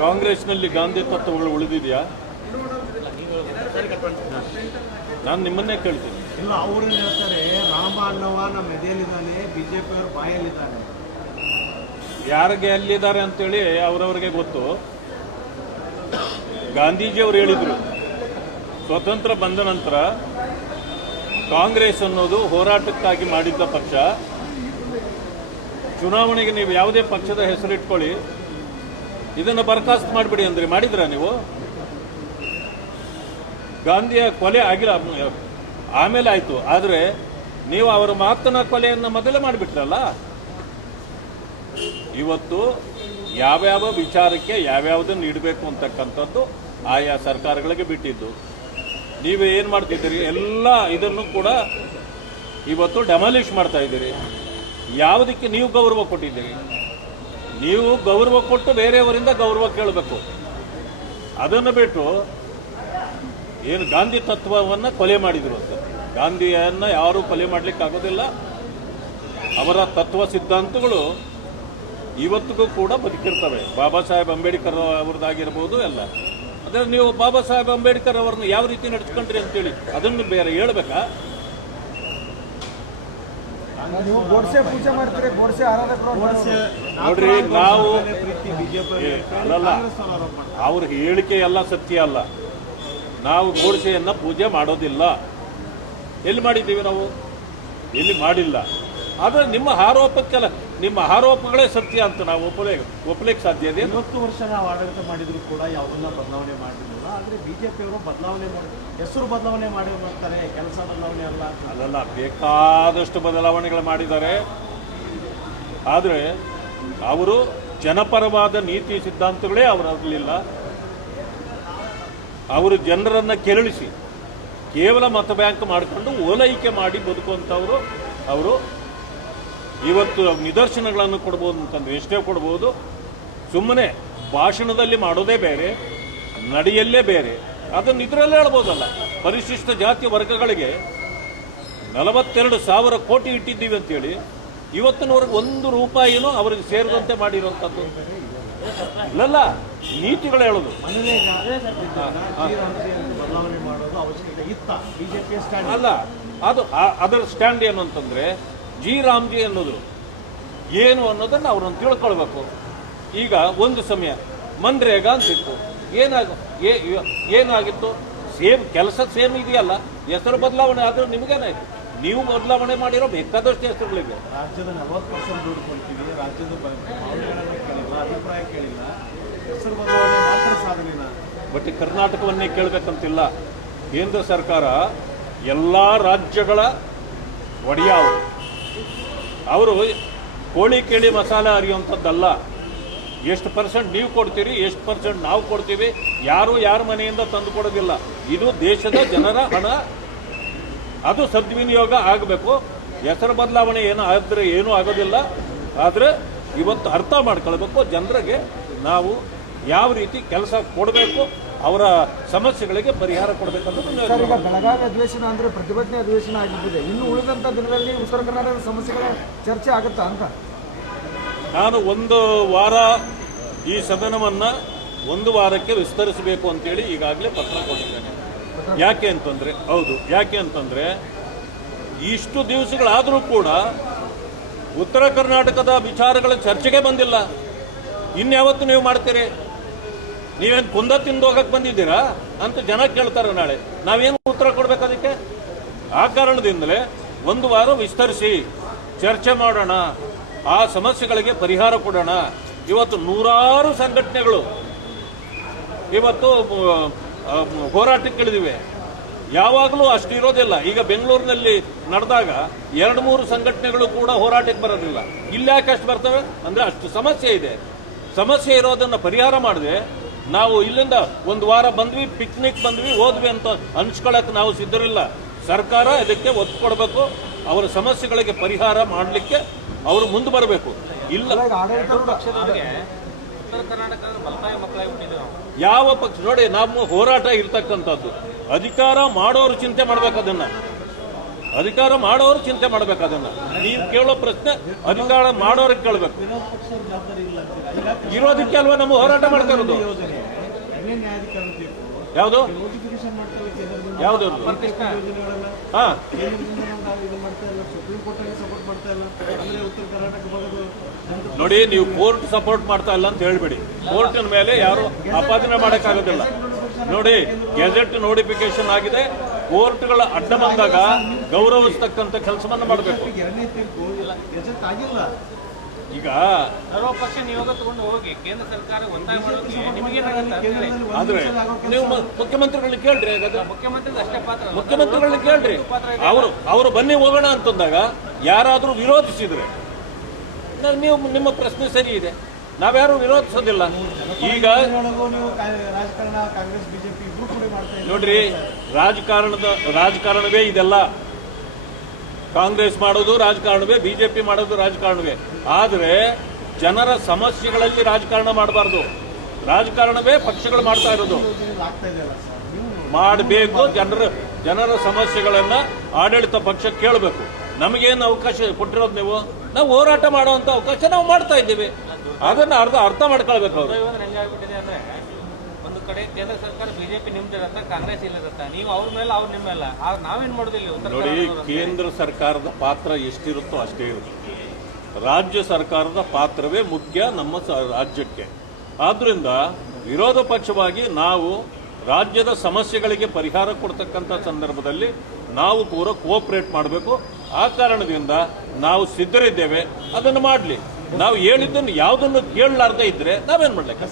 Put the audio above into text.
ಕಾಂಗ್ರೆಸ್ನಲ್ಲಿ ಗಾಂಧಿ ತತ್ವಗಳು ಉಳಿದಿದೆಯಾ? ನಾನು ನಿಮ್ಮನ್ನೇ ಕೇಳ್ತೀನಿ. ಇಲ್ಲ, ಅವರು ಹೇಳ್ತಾರೆ ರಾಮ ಅನ್ನವ ನಮ್ಮ ಎದೆಯಲ್ಲಿದ್ದಾನೆ, ಬಿಜೆಪಿ ಅವರು ಬಾಯಲ್ಲಿದ್ದಾನೆ. ಯಾರಿಗೆ ಎಲ್ಲಿದ್ದಾರೆ ಅಂತೇಳಿ ಅವರವರಿಗೆ ಗೊತ್ತು. ಗಾಂಧೀಜಿಯವರು ಹೇಳಿದರು, ಸ್ವತಂತ್ರ ಬಂದ ನಂತರ ಕಾಂಗ್ರೆಸ್ ಅನ್ನೋದು ಹೋರಾಟಕ್ಕಾಗಿ ಮಾಡಿದ್ದ ಪಕ್ಷ. ಚುನಾವಣೆಗೆ ನೀವು ಯಾವುದೇ ಪಕ್ಷದ ಹೆಸರಿಟ್ಕೊಳ್ಳಿ, ಇದನ್ನು ಬರ್ಖಾಸ್ತು ಮಾಡಿಬಿಡಿ ಅಂದ್ರೆ ಮಾಡಿದ್ರ ನೀವು? ಗಾಂಧಿಯ ಕೊಲೆ ಆಗಿಲ್ಲ, ಆಮೇಲೆ ಆಯಿತು. ಆದರೆ ನೀವು ಅವರ ಮಾತನ ಕೊಲೆಯನ್ನು ಮೊದಲೇ ಮಾಡಿಬಿಟ್ರಲ್ಲ. ಇವತ್ತು ಯಾವ್ಯಾವ ವಿಚಾರಕ್ಕೆ ಯಾವ್ಯಾವುದನ್ನು ಇಡಬೇಕು ಅಂತಕ್ಕಂಥದ್ದು ಆಯಾ ಸರ್ಕಾರಗಳಿಗೆ ಬಿಟ್ಟಿದ್ದು. ನೀವು ಏನು ಮಾಡ್ತಿದ್ದೀರಿ? ಎಲ್ಲ ಇದನ್ನು ಕೂಡ ಇವತ್ತು ಡೆಮಾಲಿಷ್ ಮಾಡ್ತಾ ಇದ್ದೀರಿ. ಯಾವುದಕ್ಕೆ ನೀವು ಗೌರವ ಕೊಟ್ಟಿದ್ದೀರಿ? ನೀವು ಗೌರವ ಕೊಟ್ಟು ಬೇರೆಯವರಿಂದ ಗೌರವ ಕೇಳಬೇಕು. ಅದನ್ನು ಬಿಟ್ಟು ಏನು ಗಾಂಧಿ ತತ್ವವನ್ನು ಕೊಲೆ ಮಾಡಿದ್ರು ಅಂತ. ಗಾಂಧಿಯನ್ನು ಯಾರೂ ಕೊಲೆ ಮಾಡಲಿಕ್ಕೆ ಆಗೋದಿಲ್ಲ. ಅವರ ತತ್ವ ಸಿದ್ಧಾಂತಗಳು ಇವತ್ತಿಗೂ ಕೂಡ ಬದುಕಿರ್ತವೆ. ಬಾಬಾ ಸಾಹೇಬ್ ಅಂಬೇಡ್ಕರ್ ಅವ್ರದ್ದಾಗಿರ್ಬೋದು ಎಲ್ಲ. ಅದೇ ನೀವು ಬಾಬಾ ಸಾಹೇಬ್ ಅಂಬೇಡ್ಕರ್ ಅವರನ್ನು ಯಾವ ರೀತಿ ನಡೆಸ್ಕೊಂಡ್ರಿ ಅಂತೇಳಿ ಅದನ್ನು ಬೇರೆ ಹೇಳ್ಬೇಕಾ? ನೀವು ಗೋಡ್ಸೆ ಪೂಜೆ ಮಾಡ್ತೀರಿ, ಗೋಡ್ಸೆ ಆರಾಧಕರು ನೋಡ್ರಿ, ನಾವು ಅಲ್ಲಲ್ಲ, ಅವ್ರ ಹೇಳಿಕೆ ಎಲ್ಲ ಸತ್ಯ ಅಲ್ಲ. ನಾವು ಗೋಡ್ಸೆಯನ್ನ ಪೂಜೆ ಮಾಡೋದಿಲ್ಲ. ಎಲ್ಲಿ ಮಾಡಿದ್ದೀವಿ ನಾವು? ಎಲ್ಲಿ ಮಾಡಿಲ್ಲ. ಆದರೆ ನಿಮ್ಮ ಆರೋಪಕ್ಕೆಲ್ಲ, ನಿಮ್ಮ ಆರೋಪಗಳೇ ಸತ್ಯ ಅಂತ ನಾವು ಒಪ್ಪಲಿಕ್ಕೆ ಸಾಧ್ಯ ಇದೆ? 20 ವರ್ಷ ನಾವು ಆಡಳಿತ ಮಾಡಿದ್ರು ಕೂಡ ಯಾವುದನ್ನ ಬದಲಾವಣೆ ಮಾಡಿರಲಿಲ್ಲ. ಆದರೆ ಬಿಜೆಪಿಯವರು ಬದಲಾವಣೆ ಮಾಡಿ, ಹೆಸರು ಬದಲಾವಣೆ ಮಾಡಿ ಬರ್ತಾರೆ, ಕೆಲಸ ಬದಲಾವಣೆ ಅಲ್ಲ. ಅಲ್ಲಲ್ಲ, ಬೇಕಾದಷ್ಟು ಬದಲಾವಣೆಗಳು ಮಾಡಿದ್ದಾರೆ. ಆದರೆ ಅವರು ಜನಪರವಾದ ನೀತಿ ಸಿದ್ಧಾಂತಗಳೇ ಅವರಾಗಲಿಲ್ಲ. ಅವರು ಜನರನ್ನ ಕೆರಳಿಸಿ ಕೇವಲ ಮತ ಬ್ಯಾಂಕ್ ಮಾಡಿಕೊಂಡು ಓಲೈಕೆ ಮಾಡಿ ಬದುಕುವಂಥವರು ಅವರು. ಇವತ್ತು ನಿದರ್ಶನಗಳನ್ನು ಕೊಡ್ಬೋದು ಅಂತಂದ್ರೆ ಎಷ್ಟೇ ಕೊಡ್ಬೋದು. ಸುಮ್ಮನೆ ಭಾಷಣದಲ್ಲಿ ಮಾಡೋದೇ ಬೇರೆ, ನಡೆಯಲ್ಲೇ ಬೇರೆ. ಅದನ್ನು ಇದರಲ್ಲೇ ಹೇಳ್ಬೋದಲ್ಲ. ಪರಿಶಿಷ್ಟ ಜಾತಿ ವರ್ಗಗಳಿಗೆ 42,000 ಕೋಟಿ ಇಟ್ಟಿದ್ದೀವಿ ಅಂತೇಳಿ ಇವತ್ತಿನವರೆಗೆ 1 ರೂಪಾಯಿನೂ ಅವರಿಗೆ ಸೇರಿದಂತೆ ಮಾಡಿರುವಂಥದ್ದು ಇಲ್ಲಲ್ಲ. ನೀತಿಗಳು ಹೇಳೋದು ಬದಲಾವಣೆ ಮಾಡೋದು ಅವಶ್ಯಕತೆ ಇತ್ತ ಬಿಜೆಪಿ ಸ್ಟ್ಯಾಂಡ್ ಅಲ್ಲ. ಅದು ಅದರ ಸ್ಟ್ಯಾಂಡ್ ಏನು ಅಂತಂದ್ರೆ ಜಿ ರಾಮ್ಜಿ ಅನ್ನೋದು ಏನು ಅನ್ನೋದನ್ನು ಅವ್ರನ್ನ ತಿಳ್ಕೊಳ್ಬೇಕು. ಈಗ ಒಂದು ಸಮಯ ಮನ್ರೇಗಾ ಅಂತಿತ್ತು. ಏನಾಗಿತ್ತು? ಸೇಮ್ ಕೆಲಸ ಸೇಮ್ ಇದೆಯಲ್ಲ, ಹೆಸರು ಬದಲಾವಣೆ ಆದರೂ ನಿಮಗೇನಾಯ್ತು? ನೀವು ಬದಲಾವಣೆ ಮಾಡಿರೋ ಬೇಕಾದಷ್ಟು ಹೆಸರುಗಳಿವೆ. ರಾಜ್ಯದ 40% ದುಡ್ಡು ಕೊಡ್ತೀವಿ, ರಾಜ್ಯದ ಕೇಳಿಲ್ಲ, ಅಭಿಪ್ರಾಯ ಕೇಳಿಲ್ಲ, ಹೆಸರು ಬದಲಾವಣೆ ಮಾತ್ರ ಸಾಧನೆನ. ಬಟ್ ಕರ್ನಾಟಕವನ್ನೇ ಕೇಳಬೇಕಂತಿಲ್ಲ. ಕೇಂದ್ರ ಸರ್ಕಾರ ಎಲ್ಲ ರಾಜ್ಯಗಳ ಒಡೆಯ ಅವರು ಕೋಳಿ ಕೇಳಿ ಮಸಾಲೆ ಅರಿಯುವಂಥದ್ದಲ್ಲ. ಎಷ್ಟು % ನೀವು ಕೊಡ್ತೀರಿ, ಎಷ್ಟು % ನಾವು ಕೊಡ್ತೀವಿ. ಯಾರು ಯಾರ ಮನೆಯಿಂದ ತಂದು ಕೊಡೋದಿಲ್ಲ. ಇದು ದೇಶದ ಜನರ ಹಣ. ಅದು ಸದ್ವಿನಿಯೋಗ ಆಗಬೇಕು. ಹೆಸರು ಬದಲಾವಣೆ ಆದರೆ ಏನೂ ಆಗೋದಿಲ್ಲ. ಆದರೆ ಇವತ್ತು ಅರ್ಥ ಮಾಡ್ಕೊಳ್ಬೇಕು ಜನರಿಗೆ, ನಾವು ಯಾವ ರೀತಿ ಕೆಲಸ ಕೊಡಬೇಕು, ಅವರ ಸಮಸ್ಯೆಗಳಿಗೆ ಪರಿಹಾರ ಕೊಡಬೇಕನ್ನೋದು. ಈಗ ಬೆಳಗಾವಿ ಅಧಿವೇಶನ ಅಂದರೆ ಪ್ರತಿಭಟನೆ ಅಧಿವೇಶನ ಆಗಿಬಿಟ್ಟಿದೆ. ಇನ್ನು ಉಳಿದಂಥ ದಿನಗಳಲ್ಲಿ ಉತ್ತರ ಕರ್ನಾಟಕದ ಸಮಸ್ಯೆಗಳ ಚರ್ಚೆ ಆಗುತ್ತಾ ಅಂತ ನಾನು 1 ವಾರ ಈ ಸದನವನ್ನು 1 ವಾರಕ್ಕೆ ವಿಸ್ತರಿಸಬೇಕು ಅಂತೇಳಿ ಈಗಾಗಲೇ ಪತ್ರ ಕೊಟ್ಟಿದ್ದೇನೆ. ಯಾಕೆ ಅಂತಂದ್ರೆ ಇಷ್ಟು ದಿವಸಗಳಾದರೂ ಕೂಡ ಉತ್ತರ ಕರ್ನಾಟಕದ ವಿಚಾರಗಳ ಚರ್ಚೆಗೆ ಬಂದಿಲ್ಲ. ಇನ್ಯಾವತ್ತು ನೀವು ಮಾಡ್ತೀರಿ? ನೀವೇನು ಕುಂದ ತಿಂದು ಹೋಗಕ್ಕೆ ಬಂದಿದ್ದೀರಾ ಅಂತ ಜನ ಕೇಳ್ತಾರೆ ನಾಳೆ. ನಾವೇನು ಉತ್ತರ ಕೊಡ್ಬೇಕು ಅದಕ್ಕೆ? ಆ ಕಾರಣದಿಂದಲೇ 1 ವಾರ ವಿಸ್ತರಿಸಿ ಚರ್ಚೆ ಮಾಡೋಣ, ಆ ಸಮಸ್ಯೆಗಳಿಗೆ ಪರಿಹಾರ ಕೊಡೋಣ. ಇವತ್ತು 100 ಸಂಘಟನೆಗಳು ಇವತ್ತು ಹೋರಾಟಕ್ಕಿಳಿದಿವೆ. ಯಾವಾಗಲೂ ಅಷ್ಟಿರೋದಿಲ್ಲ. ಈಗ ಬೆಂಗಳೂರಿನಲ್ಲಿ ನಡೆದಾಗ 2-3 ಸಂಘಟನೆಗಳು ಕೂಡ ಹೋರಾಟಕ್ಕೆ ಬರೋದಿಲ್ಲ. ಇಲ್ಲಾಕೆ ಅಷ್ಟು ಬರ್ತವೆ ಅಂದರೆ ಅಷ್ಟು ಸಮಸ್ಯೆ ಇದೆ. ಸಮಸ್ಯೆ ಇರೋದನ್ನು ಪರಿಹಾರ ಮಾಡದೆ ನಾವು ಇಲ್ಲಿಂದ 1 ವಾರ ಬಂದ್ವಿ, ಪಿಕ್ನಿಕ್ ಬಂದ್ವಿ, ಹೋದ್ವಿ ಅಂತ ಅನ್ಸ್ಕೊಳಕ್ಕೆ ನಾವು ಸಿದ್ಧರಿಲ್ಲ. ಸರ್ಕಾರ ಇದಕ್ಕೆ ಒತ್ತು ಕೊಡಬೇಕು. ಅವರ ಸಮಸ್ಯೆಗಳಿಗೆ ಪರಿಹಾರ ಮಾಡಲಿಕ್ಕೆ ಅವರು ಮುಂದೆ ಬರಬೇಕು. ಇಲ್ಲ ಯಾವ ಪಕ್ಷ ನೋಡಿ, ನಮ್ಮ ಹೋರಾಟ ಇರ್ತಕ್ಕಂಥದ್ದು ಅಧಿಕಾರ ಮಾಡೋರು ಚಿಂತೆ ಮಾಡ್ಬೇಕು. ಅದನ್ನ ಅಧಿಕಾರ ಮಾಡೋರು ಚಿಂತೆ ಮಾಡ್ಬೇಕು ಅದನ್ನ. ನೀವು ಕೇಳೋ ಪ್ರಶ್ನೆ ಅಧಿಕಾರ ಮಾಡೋರಿಗೆ ಕೇಳಬೇಕು. ವಿರೋಧ ಪಕ್ಷದ ಜವಾಬ್ದಾರಿ ಇಲ್ಲ ಅಂತೀರಾ? ಈಗ ಇರೋದಕ್ಕೆ ಅಲ್ವಾ ನಮ್ಮ ಹೋರಾಟ ಮಾಡ್ತಾ ಇರೋದು. ಯೋಜನೆ ಅರಣ್ಯ ನ್ಯಾಯಾಧಿಕರಣ ಬೇಕು, ಯಾವುದು ನೋಟಿಫಿಕೇಶನ್ ಮಾಡ್ತಾರೆ ಕೇಂದ್ರದಿಂದ, ಯಾವ್ದು ಯೋಜನೆಗಳೆಲ್ಲ ಹಾ ಕೇಂದ್ರದಿಂದ ನಾವು ಇದು ಮಾಡ್ತಾ ಇಲ್ಲ, ಸುಪ್ರೀಂ ಕೋರ್ಟ್ ಸಪೋರ್ಟ್ ಮಾಡ್ತಾ ಇಲ್ಲ, ಅಂದ್ರೆ ಉತ್ತರ ಕರ್ನಾಟಕ ಭಾಗದ ಜನರು ನೋಡಿ, ನೀವು ಕೋರ್ಟ್ ಸಪೋರ್ಟ್ ಮಾಡ್ತಾ ಇಲ್ಲ ಅಂತ ಹೇಳ್ಬೇಡಿ. ಕೋರ್ಟಿನ ಮೇಲೆ ಯಾರು ಆಪಾದನೆ ಮಾಡಕ್ಕಾಗೋದಿಲ್ಲ. ನೋಡಿ, ಗೆಜೆಟ್ ನೋಟಿಫಿಕೇಶನ್ ಆಗಿದೆ. ಕೋರ್ಟ್ಗಳ ಅಡ್ಡ ಬಂದಾಗ ಗೌರವಿಸ್ತಕ್ಕಂಥ ಕೆಲಸವನ್ನ ಮಾಡಬೇಕು. ಎರಡನೇ ತೀರ್ಪು ಗೆಜೆಟ್ ಆಗಿಲ್ಲ. ಈಗ ಸರ್ವಪಕ್ಷ ನಿಯೋಗ ತಗೊಂಡು ಹೋಗಿ ಕೇಂದ್ರ ಸರ್ಕಾರ ಒತ್ತಾಯ ಮಾಡೋಕೆ ನಿಮಗೇನಾಗುತ್ತೆ? ಕೇಂದ್ರದಲ್ಲಿ ಒಂದು ಆದ್ರೆ ನಿಮಿಷದಲ್ಲಿ ಆಗೋ ನೀವು ಕೆಲಸ ಮುಖ್ಯಮಂತ್ರಿಗಳನ್ನ ಕೇಳ್ರಿ. ಹಾಗಾದ್ರೆ ಮುಖ್ಯಮಂತ್ರಿಗಳು ಅಷ್ಟೇ ಪಾತ್ರ. ಮುಖ್ಯಮಂತ್ರಿಗಳನ್ನ ಕೇಳ್ರಿ. ಅವರು ಬನ್ನಿ ಹೋಗೋಣ ಅಂತಂದಾಗ ಯಾರಾದ್ರೂ ವಿರೋಧಿಸಿದ್ರೆ ನೀವು ನಿಮ್ಮ ಪ್ರಶ್ನೆ ಸರಿ ಇದೆ, ನಾವ್ಯಾರು ವಿರೋಧಿಸೋದಿಲ್ಲ. ಈಗ ಒಳಗೂ ನೀವು ರಾಜಕಾರಣ ಕಾಂಗ್ರೆಸ್ ಬಿಜೆಪಿ ಇಬ್ರು ಕೂಡ ಮಾಡ್ತಾ ಇದ್ದಾರೆ. ನೋಡ್ರಿ, ರಾಜಕಾರಣವೇ ಇದೆಲ್ಲ. ಕಾಂಗ್ರೆಸ್ ಮಾಡೋದು ರಾಜಕಾರಣವೇ, ಬಿಜೆಪಿ ಮಾಡೋದು ರಾಜಕಾರಣವೇ. ಆದರೆ ಜನರ ಸಮಸ್ಯೆಗಳಲ್ಲಿ ರಾಜಕಾರಣ ಮಾಡಬಾರ್ದು. ರಾಜಕಾರಣವೇ ಪಕ್ಷಗಳು ಮಾಡ್ತಾ ಇರೋದು. ಯೋಜನೆಗಳು ಆಗ್ತಾ ಇದೆಯಲ್ಲ ಸರ್, ನೀವು ಮಾಡಬೇಕು. ಜನರ ಸಮಸ್ಯೆಗಳನ್ನ ಆಡಳಿತ ಪಕ್ಷ ಕೇಳಬೇಕು. ನಮಗೇನು ಅವಕಾಶ ಕೊಟ್ಟಿರೋದು ನೀವು? ನಾವು ಹೋರಾಟ ಮಾಡುವಂತ ಅವಕಾಶ ನಾವು ಮಾಡ್ತಾ ಇದ್ದೀವಿ. ಅದನ್ನ ಅರ್ಥ ಮಾಡ್ಕೊಳ್ಬೇಕು ಅವರು. ಇವಾಗ ಹೆಂಗಾಗ್ಬಿಟ್ಟಿದೆ ಅಂದ್ರೆ, ಒಂದು ಕಡೆ ಕೇಂದ್ರ ಸರ್ಕಾರ ಬಿಜೆಪಿ ನಿಮ್ದಿರತ್ತ, ಕಾಂಗ್ರೆಸ್ ಇಲ್ಲದತ್ತ. ನೀವು ಅವ್ರ ಮೇಲೆ, ಅವ್ರು ನಿಮ್ಮ ಮೇಲೆ. ನಾವೇನ್ ಮಾಡೋದಿಲ್ಲ. ಉತ್ತರ ನೋಡಿ, ಕರ್ನಾಟಕದವ್ರು ಕೇಂದ್ರ ಸರ್ಕಾರದ ಪಾತ್ರ ಎಷ್ಟಿರುತ್ತೋ ಅಷ್ಟೇ ಇರುತ್ತೆ. ರಾಜ್ಯ ಸರ್ಕಾರದ ಪಾತ್ರವೇ ಮುಖ್ಯ ನಮ್ಮ ರಾಜ್ಯಕ್ಕೆ. ಆದ್ರಿಂದ ವಿರೋಧ ಪಕ್ಷವಾಗಿ ನಾವು ರಾಜ್ಯದ ಸಮಸ್ಯೆಗಳಿಗೆ ಪರಿಹಾರ ಕೊಡ್ತಕ್ಕಂಥ ಸಂದರ್ಭದಲ್ಲಿ ನಾವು ಪೂರ ಕೋಆಪರೇಟ್ ಮಾಡಬೇಕು. ಆ ಕಾರಣದಿಂದ ನಾವು ಸಿದ್ಧರಿದ್ದೇವೆ. ಅದನ್ನು ಮಾಡಲಿ. ನಾವು ಹೇಳಿದ್ದನ್ನು ಯಾವುದನ್ನು ಕೇಳಲಾರ್ದೇ ಇದ್ರೆ ನಾವೇನ್ ಮಾಡ್ಲಿಕ್ಕೆ